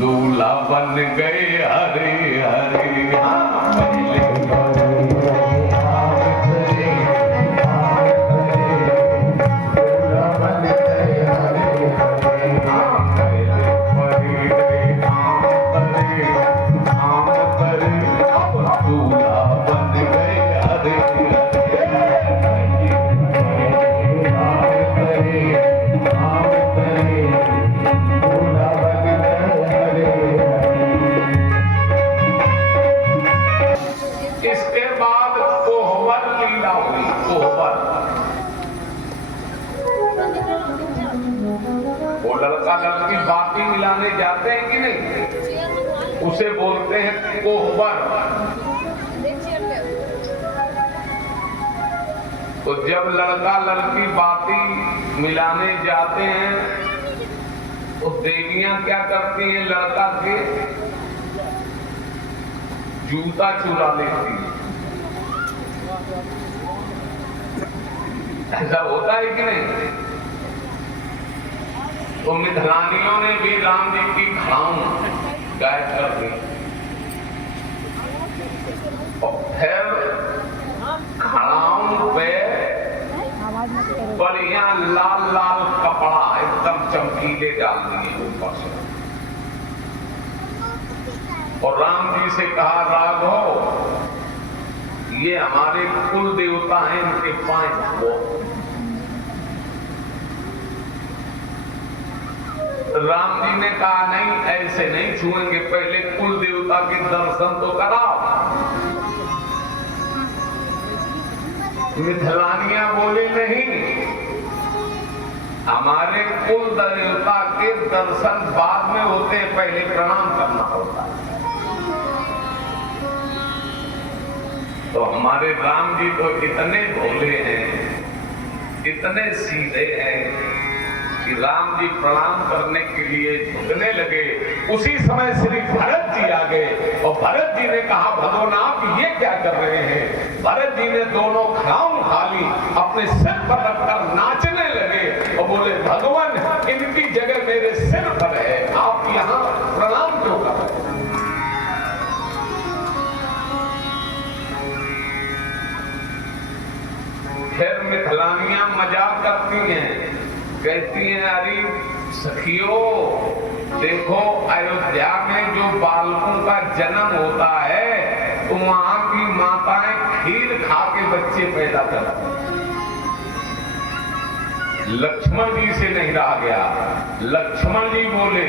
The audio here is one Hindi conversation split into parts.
दूल्हा बन गए हरे हरे। पहले लड़का लड़की बाती मिलाने जाते हैं कि नहीं, उसे बोलते हैं कोहबर। तो जब लड़का लड़की बाती मिलाने जाते हैं तो देवियां क्या करती हैं, लड़का के जूता चुरा लेती हैं। ऐसा होता है कि नहीं? तो मिथिलानियों ने भी राम जी की खड़ाऊं गायब कर दी और फिर खड़ाऊं पे बढ़िया लाल लाल कपड़ा एकदम चमकीले डाल दिए ऊपर से और राम जी से कहा, राघव ये हमारे कुल देवता हैं, इनके पांव छुओ। राम जी ने कहा, नहीं ऐसे नहीं छुएंगे, पहले कुल देवता के दर्शन तो कराओ। मिथिलानियां बोले, नहीं हमारे कुल देवता के दर्शन बाद में होते हैं, पहले प्रणाम करना होता है। तो हमारे राम जी तो इतने भोले हैं, इतने सीधे हैं कि राम जी प्रणाम करने के लिए झुकने लगे। उसी समय श्री भरत जी आ गए और भरत जी ने कहा, भगवान आप ये क्या कर रहे हैं? भरत जी ने दोनों खड़ाऊं उठा ली, अपने सिर पर रखकर नाचने लगे और बोले, भगवान इनकी जगह मेरे सिर पर है, आप यहाँ प्रणाम क्यों कर रहे हैं? फिर मिथिलानियां मजाक करती हैं, कहती हैं, अरे सखियों देखो अयोध्या में जो बालकों का जन्म होता है तो वहां की माताएं खीर खा के बच्चे पैदा करती हैं। लक्ष्मण जी से नहीं रहा गया। लक्ष्मण जी बोले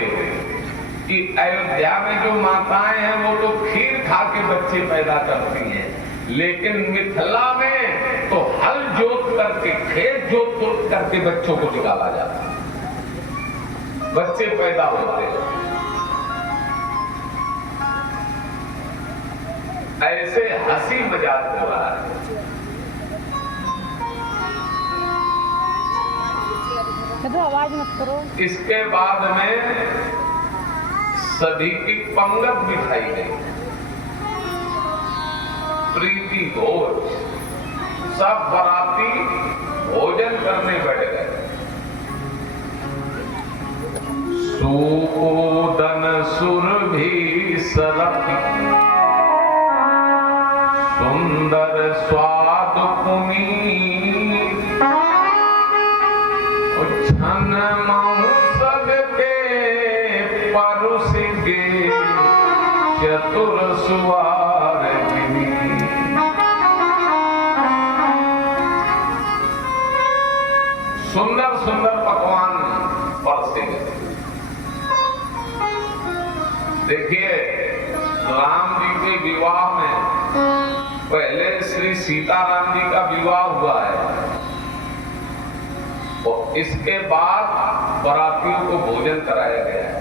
कि अयोध्या में जो माताएं हैं वो तो खीर खा के बच्चे पैदा करती हैं, लेकिन मिथिला में तो हल जोत करके, खेत जोत करके बच्चों को निकाला जाता है, बच्चे पैदा होते हैं। ऐसे हंसी मजाक हो रहा है। तो आवाज मत करो। इसके बाद में सभी की पंगत बिठाई गई, प्रीति भोज, सब बराती भोजन करने बैठ गए। सूदन सुरभि सरति सुंदर स्वाद पुनीत, छन महु सबके परुस गे चतुर सुवार गिनी। सुंदर सुंदर पकवान परसे गए। देखिए राम जी के विवाह में पहले श्री सीताराम जी का विवाह हुआ है और इसके बाद बारातियों को भोजन कराया गया है।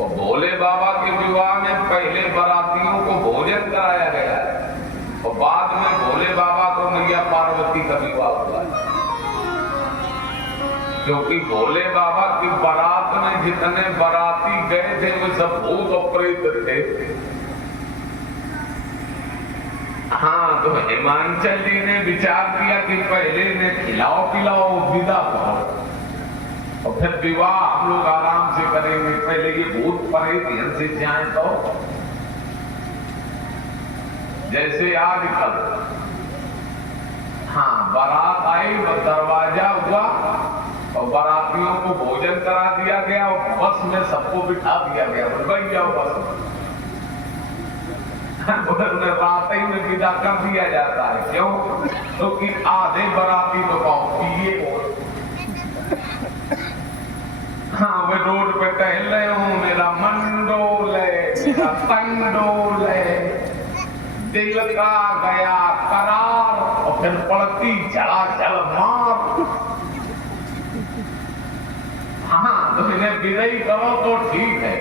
और भोले बाबा के विवाह में पहले बारातियों को भोजन कराया गया है और बाद में भोले बाबा को मैया पार्वती का विवाह हुआ है। क्योंकि भोले बाबा की बारात में जितने बाराती गए थे वो सब भूत और प्रेत थे। हाँ, तो हिमांचल जी ने विचार किया कि पहले इन्हें खिलाओ पिलाओ विदा करो और फिर विवाह हम लोग आराम से करेंगे। पहले ये भूत प्रेत यहाँ से जाए तो जैसे आजकल हाँ बारात आई, दरवाजा हुआ और बारातियों को भोजन करा दिया गया और बस में सबको बिठा दिया गया, बैठ जाओ बस में। उन्हें रात ही में विदा कर दिया जाता है। क्यों? क्योंकि आधे बाराती तो पिए हो। हाँ वे रोड पे टहल रहे हूँ, मेरा मन डोले, मेरा तन डोले, दिल का गया करार और फिर पड़ती जलाजल मार। हाँ तो इन्हें विदाई करो तो ठीक है।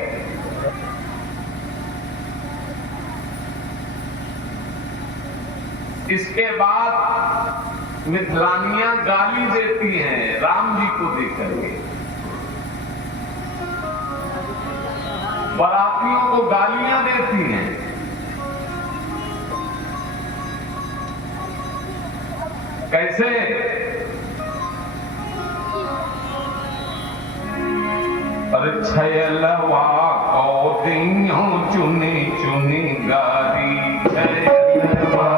इसके बाद मिथिलानियां गाली देती हैं राम जी को देकर के, बारातियों को गालियां देती हैं। कैसे? छयलवा को दियों चुनी चुनी गारी, छयलवा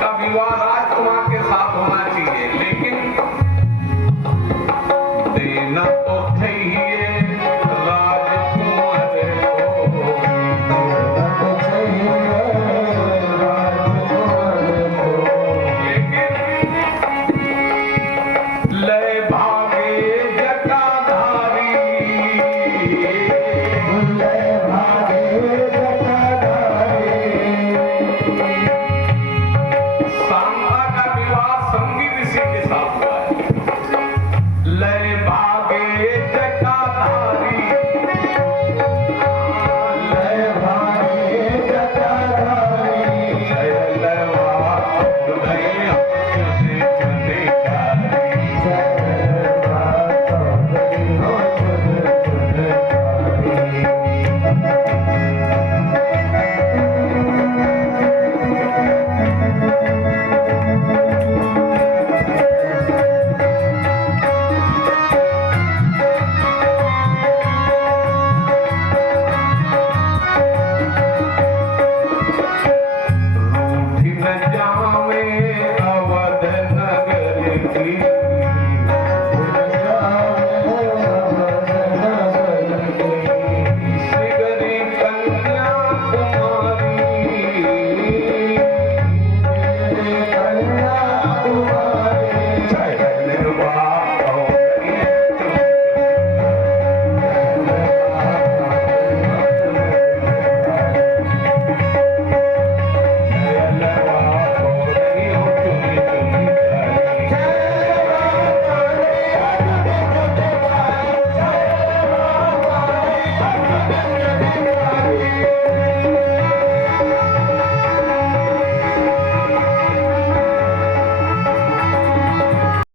उसका विवाह राजकुमार के साथ होना